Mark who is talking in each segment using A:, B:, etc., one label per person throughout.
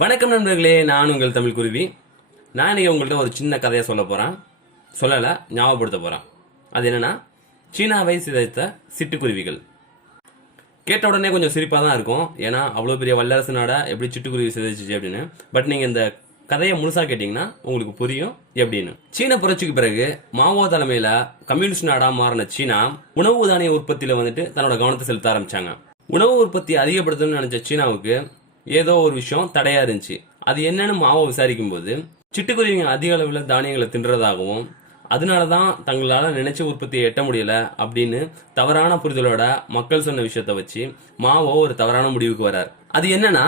A: வணக்கம் நண்பர்களே நான் உங்கள் தமிழ் குருவி. நான் இன்னைக்கு உங்கள்கிட்ட ஒரு சின்ன கதையை சொல்ல போகிறேன் சொல்லலை ஞாபகப்படுத்த போகிறேன் அது என்னென்னா சீனாவை சிதைத்த சிட்டுக்குருவிகள் கேட்ட உடனே கொஞ்சம் சிரிப்பாக தான் இருக்கும். ஏன்னா அவ்வளோ பெரிய வல்லரசு நாடாக எப்படி சிட்டுக்குருவி சிதைச்சிச்சு அப்படின்னு. பட் நீங்கள் இந்த கதையை முழுசாக கேட்டிங்கன்னா உங்களுக்கு புரியும் எப்படின்னு. சீன புரட்சிக்கு பிறகு மாவோ தலைமையில் கம்யூனிஸ்ட் நாடாக மாறின சீனா உணவு தானிய உற்பத்தியில் வந்துட்டு தன்னோட கவனத்தை செலுத்த ஆரம்பித்தாங்க உணவு உற்பத்தி அதிகப்படுத்தணும்னு நினச்ச சீனாவுக்கு ஏதோ ஒரு விஷயம் தடையா இருந்துச்சு. அது என்னன்னு மாவோ விசாரிக்கும் போது சிட்டுக்குருவிங்க அதிக அளவில் தானியங்களை தின்றதாகவும் அதனால தான் தங்களால் நினைச்ச உற்பத்தியை எட்ட முடியல அப்படின்னு தவறான புரிதலோட மக்கள் சொன்ன விஷயத்த வச்சு மாவோ ஒரு தவறான முடிவுக்கு வரார். அது என்னன்னா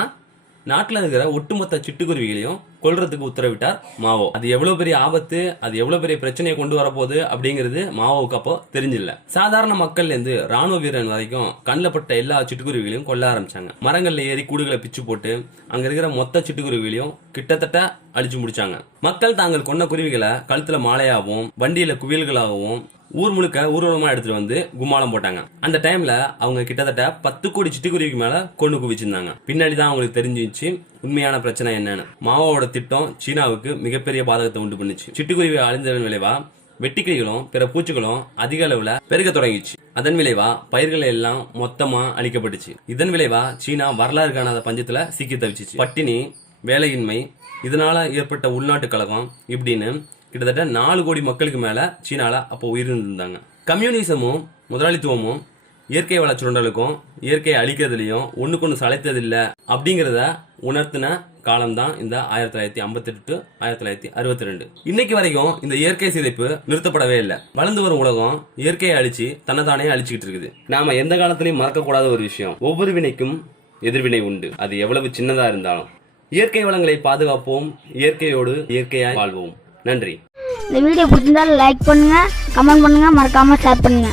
A: நாட்டில் இருக்கிற ஒட்டுமொத்த சிட்டுக்குருவிகளையும் கொல்றதுக்கு உத்தரவிட்டார் மாவோ. அது எவ்வளவு பெரிய ஆபத்து அது எவ்வளவு பெரிய பிரச்சனையை கொண்டு வரப்போகுது அப்படிங்கிறது மாவோவுக்கு அப்போ தெரிஞ்சில்ல. சாதாரண மக்கள்ல இருந்து ராணுவ வீரன் வரைக்கும் கண்ணில் பட்ட எல்லா சிட்டுக்குருவிகளையும் கொல்ல ஆரம்பிச்சாங்க. மரங்கள்ல ஏறி கூடுகளை பிச்சு போட்டு அங்க இருக்கிற மொத்த சிட்டுக்குருவிகளையும் கிட்டத்தட்ட அழிச்சு முடிச்சாங்க. மக்கள் தாங்கள் கொன்ன குருவிகளை கழுத்துல மாலையாகவும் வண்டியில குவியல்களாகவும் ஊர் முழுக்க ஊர்வலமாக எடுத்துட்டு வந்து கும்மாளம் போட்டாங்க. அந்த டைம்ல அவங்க கிட்டத்தட்ட பத்து கோடி சிட்டுக்குருவிக்கு மேல கொண்டு குவிச்சிருந்தாங்க. பின்னாடி தான் அவங்களுக்கு தெரிஞ்சிச்சு உண்மையான பிரச்சனை என்னன்னு. மாவோட திட்டம் சீனாவுக்கு மிகப்பெரிய பாதகத்தை உண்டு பண்ணுச்சு. சிட்டுக்குருவி அழிந்ததன் விளைவா வெட்டிக்கிளிகளும் பிற பூச்சிகளும் அதிக அளவுல பெருக தொடங்கிச்சு அதன் விளைவா பயிர்கள் எல்லாம் மொத்தமா அழிக்கப்பட்டுச்சு. இதன் விளைவா சீனா வரலாறு காணாத பஞ்சத்துல சிக்கி தவிச்சிச்சு. பட்டினி வேலையின்மை இதனால ஏற்பட்ட உள்நாட்டு கழகம் இப்படின்னு கிட்டத்தட்ட நாலு கோடி மக்களுக்கு மேல சீனால அப்போ உயிரிழந்திருந்தாங்க. கம்யூனிசமும் முதலாளித்துவமும் இயற்கை வளச்சுரண்டலுக்கும் இயற்கையை அழிக்கிறதுலையும் ஒன்றுக்கு ஒன்று சளைத்ததில்லை அப்படிங்கிறத உணர்த்தின காலம்தான் இந்த ஆயிரத்தி தொள்ளாயிரத்தி ஐம்பத்தெட்டு டு ஆயிரத்தி தொள்ளாயிரத்தி அறுபத்தி ரெண்டு இன்னைக்கு வரைக்கும் இந்த இயற்கை சிதைப்பு நிறுத்தப்படவே இல்லை. வளர்ந்து வரும் உலகம் இயற்கையை அழிச்சு தன்னைத்தானே அழிச்சுக்கிட்டு இருக்குது. நாம எந்த காலத்திலையும் மறக்கக்கூடாத ஒரு விஷயம் ஒவ்வொரு வினைக்கும் எதிர்வினை உண்டு. அது எவ்வளவு சின்னதா இருந்தாலும். இயற்கை வளங்களை பாதுகாப்போம் இயற்கையோடு இயற்கையாய் வாழ்வோம். நன்றி. இந்த வீடியோ பிடிச்சிருந்தாலும் லைக் பண்ணுங்க கமெண்ட் பண்ணுங்க மறக்காம ஷேர் பண்ணுங்க.